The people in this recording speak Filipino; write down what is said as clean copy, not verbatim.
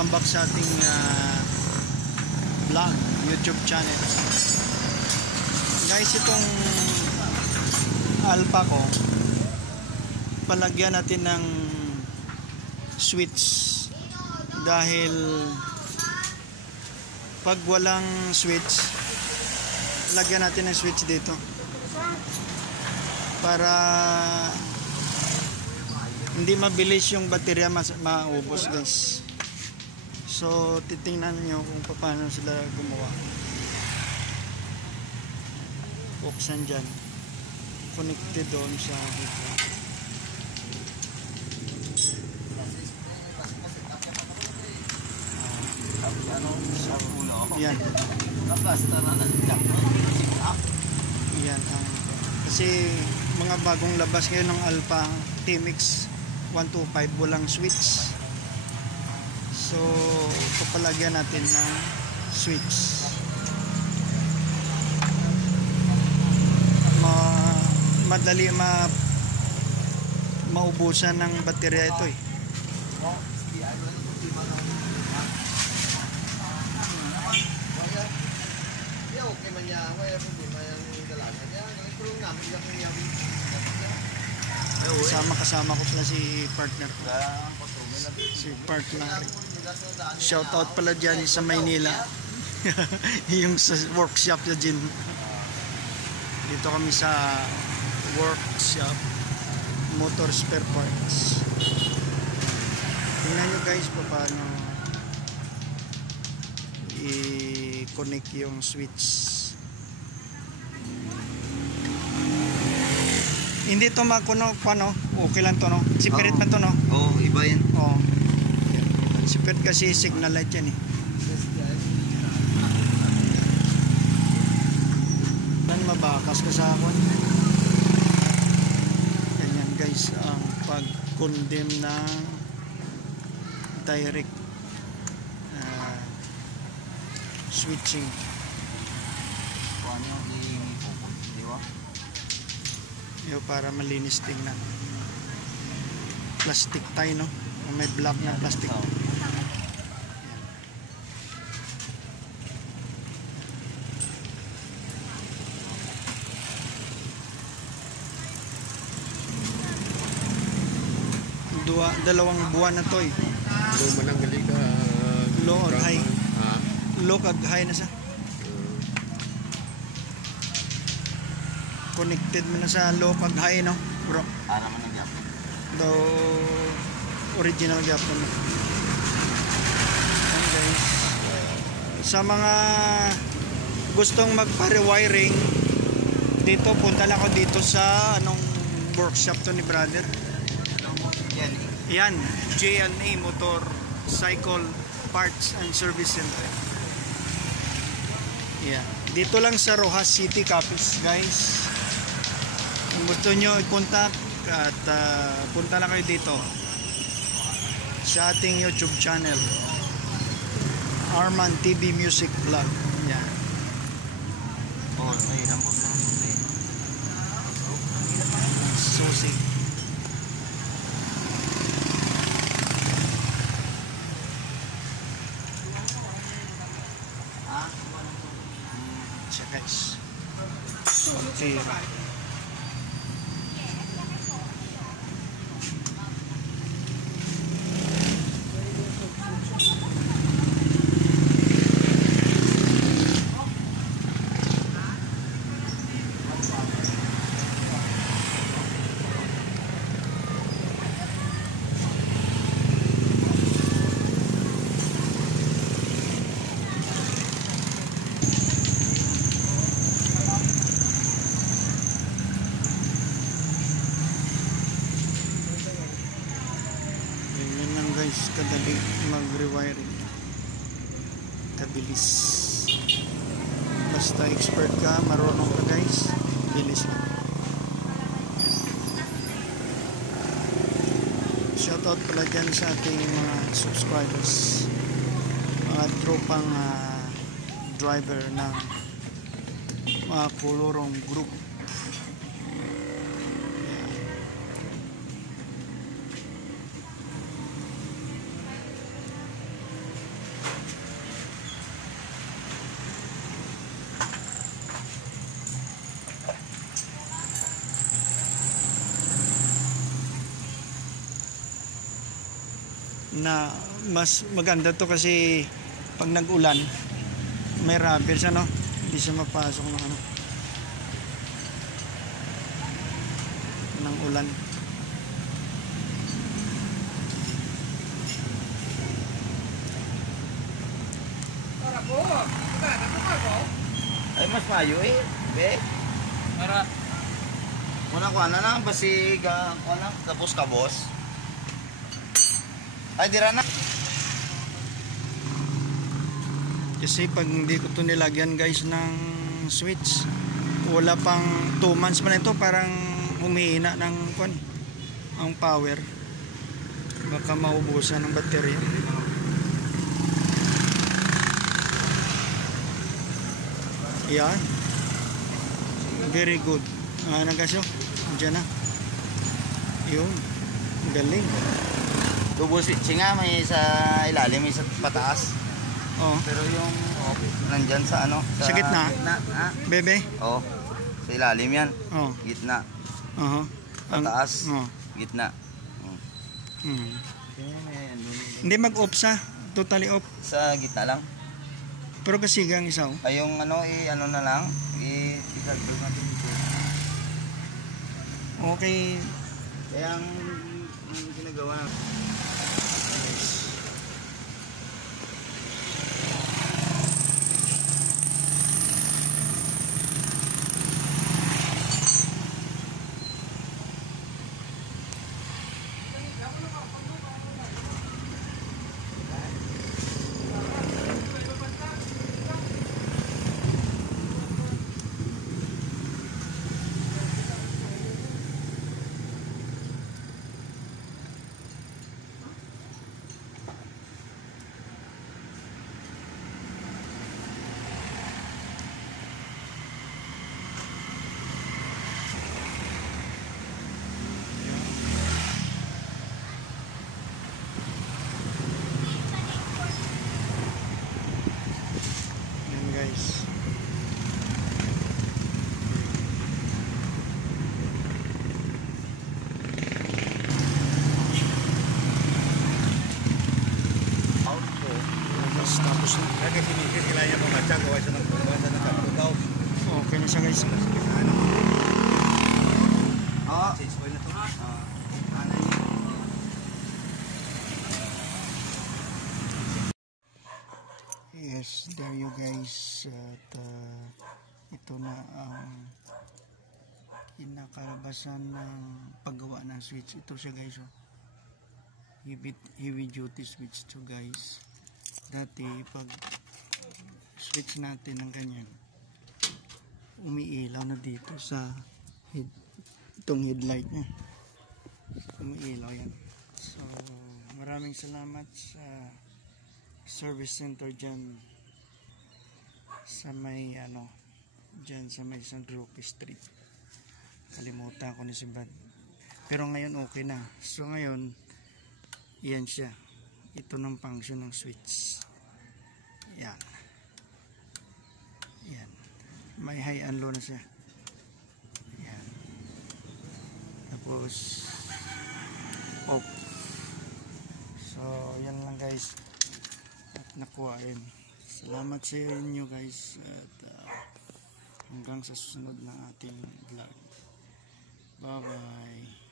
welcome back sa ating vlog, YouTube channel. Guys, itong Alpha ko, palagyan natin ng switch dahil pag walang switch, lagyan natin ng switch dito para hindi mabilis yung baterya maubos, guys. So titingnan nyo kung paano sila gumawa. Buksan dyan, connected doon sa headlamp. Yan. Yan ang kasi mga bagong labas ngayon ng Alpha TMX 125 walang switch. So papalagyan natin ng switch. Madali maubusan ng baterya ito eh. Kasama ko pala si partner ko, si partner. Shout out pala dyan sa Maynila. Yung sa workshop na dyan. Dito kami sa workshop motor spare parts. Tingnan nyo guys paano i-connect yung switch. Hindi to makuno paano? Okay lang to, no? Separate man to, no? Oo, iba yan. Oo. Separate kasi signal light yan eh. Yan, mabakas ka sa akin. Ganyan guys ang pag-condemn ng direct switching. Paano di ba? Yo, para malinis tingnan. Plastic tie, no? May black na plastic. Dalawang buwan na to eh. Low or high? Low kag high na sa. Connected mo na sa low kag high, no, bro? Para man ang gap. The original gap mo. And guys, sa mga gustong magpa-rewiring dito, punta lang ako dito sa anong workshop to ni brother. Yan, J&A Motorcycle Parts and Service Center. Yeah. Dito lang sa Rojas City, Capiz, guys. Kung gusto nyo i-contact at punta lang kayo dito sa ating YouTube channel, Arman TV Music Vlog. Yan. Oh, ay naman. Susi. Siya guys. Okay. Kadali mag-rewiring, kabilis, basta expert ka, marunong ka guys, bilis lang. Shoutout pala dyan sa ating mga subscribers, mga tropang driver ng mga Colorong Group. na mas maganda to kasi pag nag-ulan may rubber siya, no? Hindi siya mapasok ng ano ng ulan. Ay, mas mayo eh. Be. Para Muna ko na lang, basig, ko na, tapos kabos. Ay, dira na. Kasi pag hindi ko to nilagyan guys ng switch, wala pang 2 months pa na ito, parang humihina ng ang power, baka maubusan ng baterya. Yan, very good. Nagasyo dyan na yun, galing. Double switch nga, may sa ilalim, may sa pataas. Oh, Pero yung nandyan sa ano? Sa gitna? Ha? bebe. Oo. Sa ilalim yan. Oh, Gitna. pataas. Pataas. Gitna. Hindi mag-off sa totally off, Sa gitna lang. pero kasigang isaw. Ay yung ano, ano na lang. I-calculate natin dito. Okay. Kaya ang ginagawa na. Yan guys. Tapos na. lagi sinisir sila niya mga tiyan, gawa siya ng kaputaw. Okay na siya guys. Oo. Change oil na to. Yes, there you guys. At ito na ang kinakalabasan ng paggawa ng switch. Ito siya guys. Oh. Heavy duty switch to guys. Dati pag switch natin ng ganyan, umiilaw na dito sa itong headlight niya. Umiilaw yan. So maraming salamat sa service center dyan sa may dyan sa may San Roque Street. Kalimutan ko na si Bad, pero ngayon okay na. So ngayon yan siya, ito ng function ng switch. Yan, may high and low na siya. Yan, tapos off. So yan lang guys, at nakuha rin. Salamat sa inyo guys, at hanggang sa susunod na ating vlog. Bye bye.